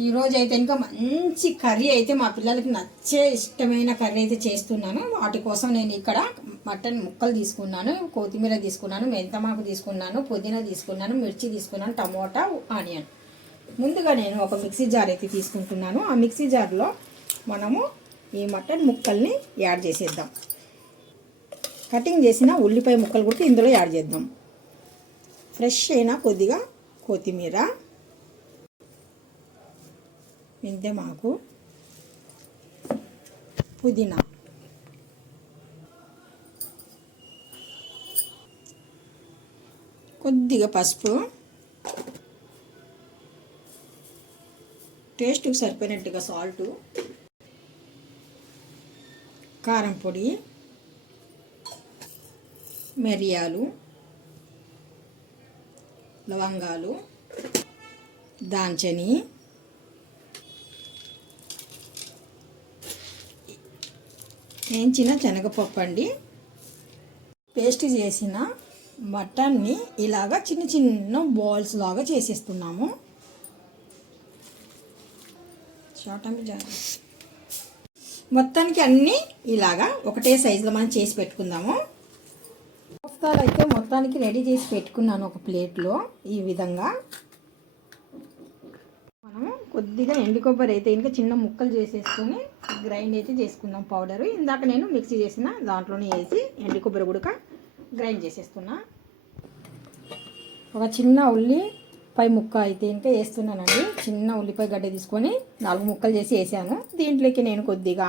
ఈరోజు అయితే ఇంకా మంచి కర్రీ అయితే మా పిల్లలకి నచ్చే ఇష్టమైన కర్రీ అయితే చేస్తున్నాను. వాటి కోసం నేను ఇక్కడ మటన్ ముక్కలు తీసుకున్నాను కొత్తిమీర తీసుకున్నాను మెంతమాకు తీసుకున్నాను పుదీనా తీసుకున్నాను మిర్చి తీసుకున్నాను టమోటా ఆనియన్. ముందుగా నేను ఒక మిక్సీ జార్ అయితే తీసుకుంటున్నాను. ఆ మిక్సీ జార్లో మనము ఈ మటన్ ముక్కల్ని యాడ్ చేసేద్దాం. కటింగ్ చేసిన ఉల్లిపాయ ముక్కలు కూడా ఇందులో యాడ్ చేద్దాం. ఫ్రెష్ అయినా కొద్దిగా కొత్తిమీర మెంతెమాకు పుదీనా. కొద్దిగా పసుపు. టేస్ట్కి సరిపోయినట్టుగా సాల్టు కారం పొడి. మిరియాలు. లవంగాలు. దాల్చని. వేయించిన శనగపప్పు అండి. పేస్ట్ చేసిన మటన్ని ఇలాగా చిన్న చిన్న బాల్స్ లాగా చేసేస్తున్నాము. మొత్తానికి అన్నీ ఇలాగా ఒకటే సైజులో మనం చేసి పెట్టుకుందాము. కోఫ్తాలు అయితే మొత్తానికి రెడీ చేసి పెట్టుకున్నాను ఒక ప్లేట్లో ఈ విధంగా. మనము కొద్దిగా ఎండు కొబ్బరి అయితే ఇంకా చిన్న ముక్కలు చేసేసుకొని గ్రైండ్ అయితే చేసుకుందాం పౌడరు ఇందాక నేను మిక్సీ చేసిన దాంట్లోనే వేసి ఎండి కొబ్బరి గుడక గ్రైండ్ చేసేస్తున్నా. ఒక చిన్న ఉల్లి పై ముక్క అయితే ఇంకా వేస్తున్నానండి. చిన్న ఉల్లిపాయ గడ్డ తీసుకొని నాలుగు ముక్కలు చేసి వేసాను. దీంట్లోకి నేను కొద్దిగా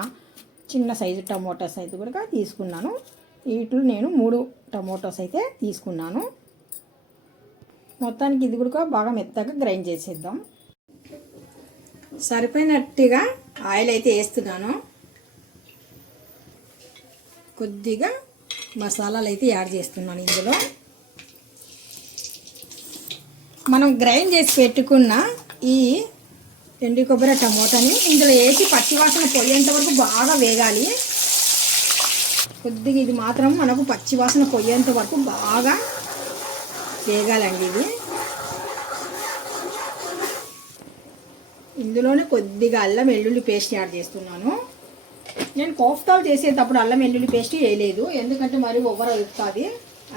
చిన్న సైజు టమోటాస్ అయితే కూడా తీసుకున్నాను. వీటిలో నేను మూడు టమోటాస్ అయితే తీసుకున్నాను. మొత్తానికి ఇది కూడా బాగా మెత్తగా గ్రైండ్ చేసేద్దాం. సరిపోయినట్టుగా ఆయిల్ అయితే వేస్తున్నాను. కొద్దిగా మసాలాలు అయితే యాడ్ చేస్తున్నాను ఇందులో. మనం గ్రైండ్ చేసి పెట్టుకున్న ఈ ఎండు కొబ్బరి టమోటాని ఇందులో వేసి పచ్చివాసన పోయేంత వరకు బాగా వేగాలి. కొద్దిగా ఇది మాత్రం మనకు పచ్చివాసన పోయేంత వరకు బాగా వేగాలండి ఇది. ఇందులోనే కొద్దిగా అల్లం వెల్లుల్లి పేస్ట్ యాడ్ చేస్తున్నాను. నేను కోఫ్తాలు చేసేటప్పుడు అల్లం వెల్లుల్లి పేస్ట్ వేయలేదు. ఎందుకంటే మరి ఓవర్ అవుతుంది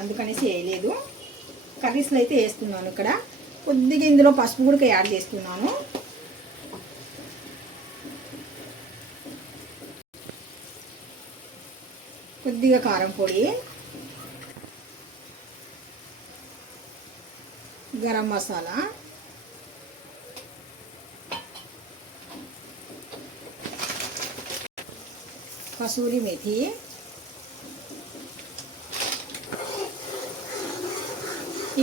అందుకనేసి వేయలేదు. కర్రీస్లో అయితే వేస్తున్నాను ఇక్కడ. కొద్దిగా ఇందులో పసుపు కూడా యాడ్ చేస్తున్నాను. కొద్దిగా కారం పొడి. గరం మసాలా. కసూరి మెథి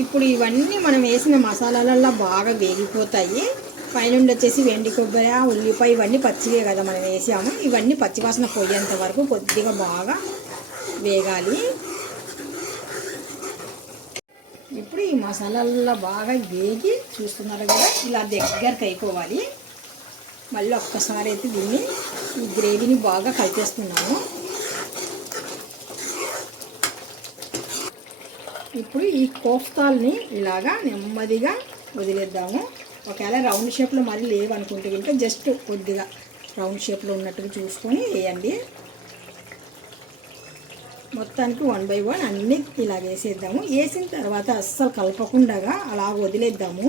ఇప్పుడు ఇవన్నీ మనం వేసిన మసాలాలలో బాగా వేగిపోతాయి పైనుండి వచ్చేసి వెండి కొబ్బరి ఉల్లిపాయ ఇవన్నీ పచ్చివే కదా మనం వేసాము ఇవన్నీ పచ్చివాసన పోయేంత వరకు కొద్దిగా బాగా వేగాలి. ఇప్పుడు ఈ మసాలాల్లో బాగా వేగి చూస్తున్నారు కదా ఇలా దగ్గరకు అయిపోవాలి మళ్ళీ ఒక్కసారి అయితే దీన్ని ఈ గ్రేవీని బాగా కలిపేస్తున్నాము ఇప్పుడు ఈ కోఫ్తాల్ని ఇలాగా నెమ్మదిగా వదిలేద్దాము. ఒకవేళ రౌండ్ షేప్లో మరీ లేవనుకుంటే కనుక జస్ట్ కొద్దిగా రౌండ్ షేప్లో ఉన్నట్టుగా చూసుకొని వేయండి. మొత్తానికి వన్ బై వన్ అన్నీ ఇలా వేసేద్దాము. వేసిన తర్వాత అస్సలు కలపకుండా అలా వదిలేద్దాము.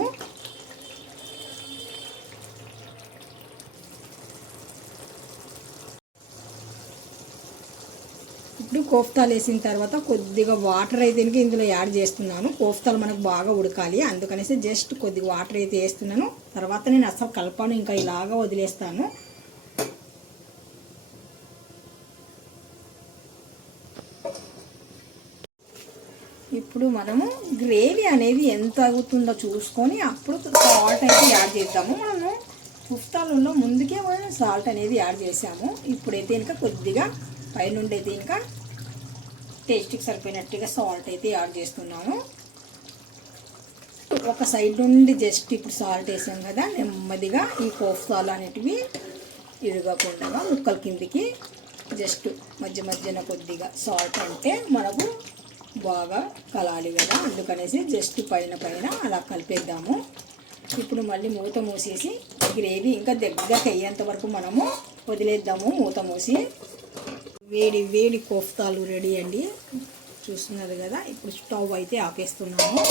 ఇప్పుడు కోఫ్తాలు వేసిన తర్వాత కొద్దిగా వాటర్ అయితే ఇందులో యాడ్ చేస్తున్నాను. కోఫ్తాలు మనకు బాగా ఉడకాలి. అందుకనేసి జస్ట్ కొద్దిగా వాటర్ అయితే వేస్తున్నాను. తర్వాత నేను అసలు కలపాను. ఇంకా ఇలాగా వదిలేస్తాను. ఇప్పుడు మనము గ్రేవీ అనేది ఎంత అవుతుందో చూసుకొని అప్పుడు సాల్ట్ అయితే యాడ్ చేద్దాము. మనము కుఫ్తాలలో ముందుకే మనం సాల్ట్ అనేది యాడ్ చేసాము ఇప్పుడైతే ఇంకా కొద్దిగా పైనుండి అయితే ఇంకా టేస్ట్కి సరిపోయినట్టుగా సాల్ట్ అయితే యాడ్ చేస్తున్నాను. ఒక సైడ్ నుండి జస్ట్ ఇప్పుడు సాల్ట్ వేసాం కదా నెమ్మదిగా ఈ కోఫ్తాలు అనేటివి ఇరగకుండా ముక్కల కిందికి జస్ట్ మధ్య మధ్యన కొద్దిగా సాల్ట్ అంటే మనకు బాగా కలాలి కదా అందుకనేసి జస్ట్ పైన పైన అలా కలిపేద్దాము. ఇప్పుడు మళ్ళీ మూత మూసేసి గ్రేవీ ఇంకా దగ్గరకు అయ్యేంత వరకు మనము వదిలేద్దాము మూత మూసి. వేడి వేడి కోఫ్తాలు రెడీ అండి. చూస్తున్నారు కదా ఇప్పుడు స్టవ్ అయితే ఆపేస్తున్నాము.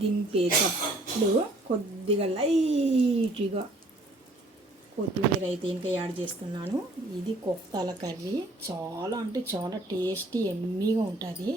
దింపేటప్పుడు కొద్దిగా లైట్గా కొత్తిమీర అయితే ఇంకా యాడ్ చేస్తున్నాను. ఇది కొఫ్తాల కర్రీ. చాలా అంటే చాలా టేస్టీ ఎమ్మీగా ఉంటుంది.